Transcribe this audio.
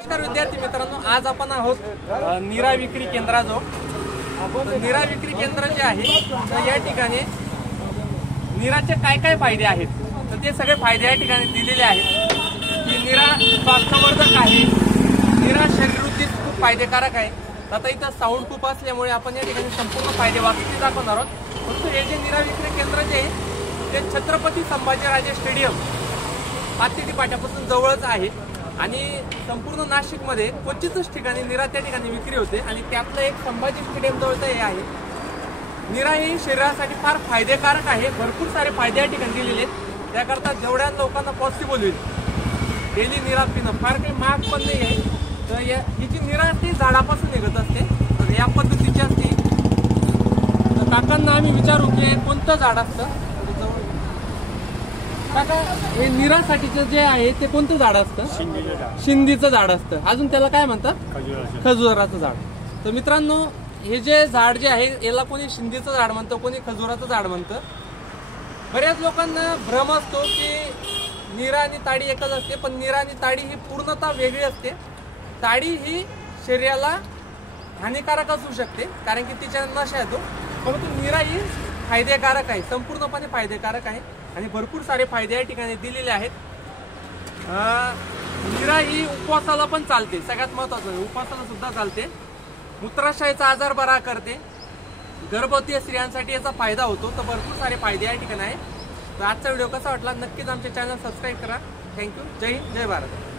नमस्कार विद्यार्थी मित्रांनो, आज आपण आहोत नीरा विक्री केंद्राजवळ। नीरा विक्री केंद्र जे आहे तर या ठिकाणी नीराचे काय काय फायदे आहेत तर ते सगळे फायदे या ठिकाणी दिलेले आहेत की नीरा स्वास्थ्यवर्धक आहे, नीरा शरीरवृद्धीस खूप फायदेकारक आहे। आता इथं साऊंड खूप असल्यामुळे आपण या ठिकाणी संपूर्ण फायदे वाक्य दाखवणार आहोत। फक्त हे जे नीरा विक्री केंद्र जे आहे ते छत्रपती संभाजीराजे स्टेडियम पाथर्डी पाट्यापासून जवळच आहे आणि संपूर्ण नाशिकमध्ये क्वचितच ठिकाणी नीरा त्या ठिकाणी विक्री होते आणि त्यातलं एक संभाजी स्टेडियम जवळचं हे आहे। नीरा ही शरीरासाठी फार फायदेकारक आहे, भरपूर सारे फायदे या ठिकाणी दिलेले आहेत। त्याकरता जेवढ्या लोकांना पॉसिबल होईल डेली नीरा पिणं फार काही महाग पण नाही आहे। तर ही जी नीरा असते झाडापासून निघत असते, तर या पद्धतीची असते। तर काकांना आम्ही विचारू की कोणतं झाड असतं काका, हे नीरासाठीचं जे आहे ते कोणतं झाड असतं? शिंदीचं झाड असतं। अजून त्याला काय म्हणतात? खजुराचं झाड। तर मित्रांनो, हे जे झाड जे आहे याला कोणी शिंदीचं झाड म्हणतं, कोणी खजुराचं झाड म्हणतं। बऱ्याच लोकांना भ्रम असतो की नीरा आणि ताडी एकच असते, पण नीरा आणि ताडी ही पूर्णतः वेगळी असते। ताडी ही शरीराला हानिकारक असू शकते कारण की तिच्या नशा येतो, परंतु नीरा ही फायदेकारक आहे, संपूर्णपणे फायदेकारक आहे आणि भरपूर सारे फायदे या ठिकाणी दिलेले आहेत। नीरा ही उपवासाला पण चालते, सगळ्यात महत्त्वाचं उपवासाला सुद्धा चालते। मूत्राशयाचा आजार बरा करते, गर्भवती स्त्रियांसाठी याचा फायदा होतो। तर भरपूर सारे फायदे या ठिकाणी आहेत। तर आजचा व्हिडिओ कसा वाटला नक्कीच आमच्या चॅनल सबस्क्राईब करा। थँक्यू। जय हिंद, जय भारत।